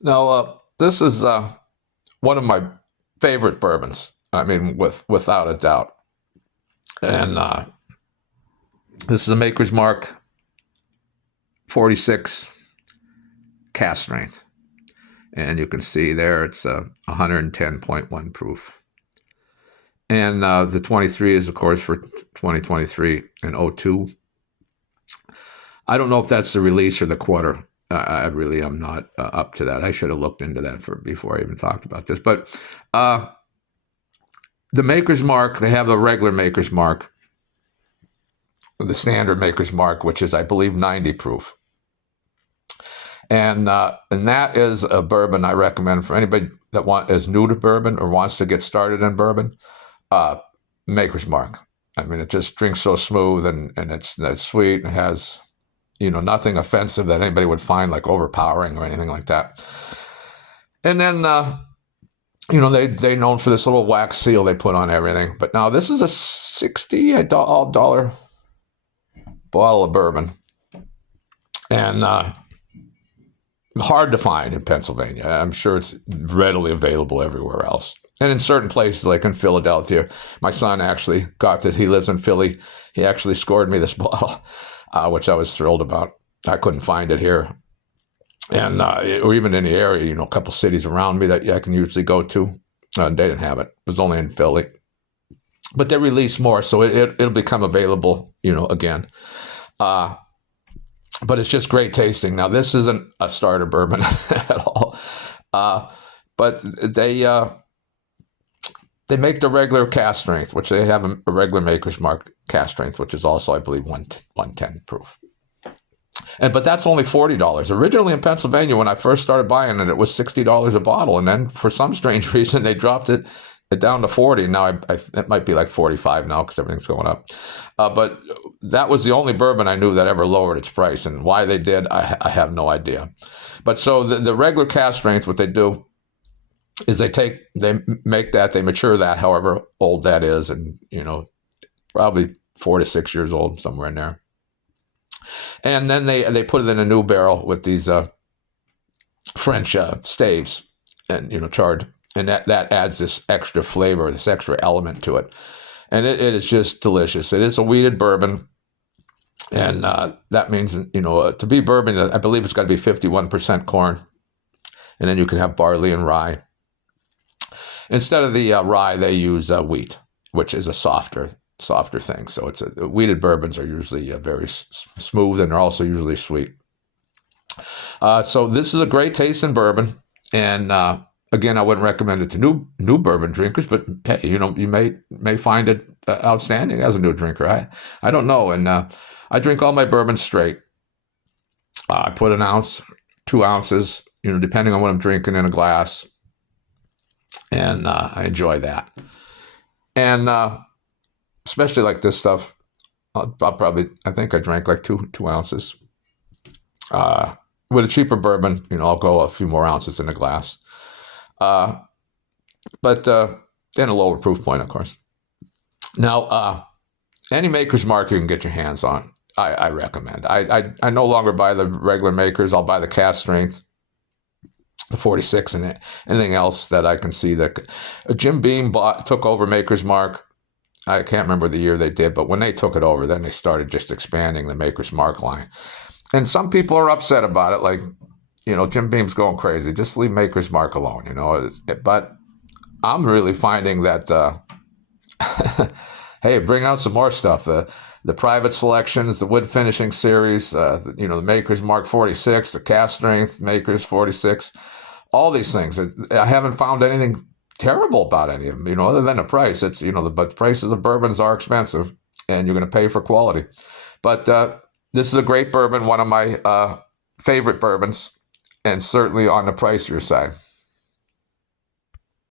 Now, this is one of my favorite bourbons. I mean, without a doubt. And this is a Maker's Mark 46 cask strength. And you can see there it's 110.1 proof. And the 23 is, of course, for 2023 and '02. I don't know if that's the release or the quarter. I really am not up to that. I should have looked into that before I even talked about this. But the Maker's Mark, they have the regular Maker's Mark, the standard Maker's Mark, which is, I believe, 90 proof. And that is a bourbon I recommend for anybody that is new to bourbon or wants to get started in bourbon. Maker's Mark. I mean, it just drinks so smooth and it's sweet and it has, nothing offensive that anybody would find like overpowering or anything like that. And then, they're known for this little wax seal they put on everything. But now this is a $60 bottle of bourbon. And hard to find in Pennsylvania. I'm sure it's readily available everywhere else. And in certain places, like in Philadelphia, my son actually got this. He lives in Philly. He actually scored me this bottle, which I was thrilled about. I couldn't find it here. And or even in the area, a couple cities around me that I can usually go to. They didn't have it. It was only in Philly. But they release more, so it'll become available, again. But it's just great tasting. Now, this isn't a starter bourbon at all. But they make the regular cask strength, which they have a regular Maker's Mark cask strength, which is also, I believe, 110 proof. But that's only $40. Originally in Pennsylvania, when I first started buying it, it was $60 a bottle. And then for some strange reason, they dropped it down to 40. Now it might be like 45 now because everything's going up. But that was the only bourbon I knew that ever lowered its price. And why they did, I have no idea. But so the regular cask strength, what they do is they make that, they mature that, however old that is, and probably 4 to 6 years old, somewhere in there. And then they put it in a new barrel with these French staves and charred. And that adds this extra flavor, this extra element to it. And it is just delicious. It is a wheated bourbon. And that means, to be bourbon, I believe it's got to be 51% corn. And then you can have barley and rye. Instead of the rye, they use wheat, which is a softer thing. So wheated bourbons are usually very smooth, and they're also usually sweet. So this is a great tasting bourbon. And again, I wouldn't recommend it to new bourbon drinkers, but hey, you may find it outstanding as a new drinker. I don't know, and I drink all my bourbons straight. I put an ounce, 2 ounces, depending on what I'm drinking, in a glass, and I enjoy that. And especially like this stuff, I think I drank like 2 ounces. With a cheaper bourbon, I'll go a few more ounces in a glass. But in a lower proof point, of course. Now, any Maker's Mark you can get your hands on, I recommend. I no longer buy the regular Makers. I'll buy the cask strength, the 46, and anything else that I can see that Jim Beam took over Maker's Mark. I can't remember the year they did, but when they took it over, then they started just expanding the Maker's Mark line. And some people are upset about it, like, Jim Beam's going crazy. Just leave Maker's Mark alone, But I'm really finding that, hey, bring out some more stuff. The private selections, the wood finishing series, the Maker's Mark 46, the cask strength Maker's 46, all these things. I haven't found anything terrible about any of them, other than the price. It's, the prices of bourbons are expensive, and you're going to pay for quality. But this is a great bourbon, one of my favorite bourbons, and certainly on the pricier side.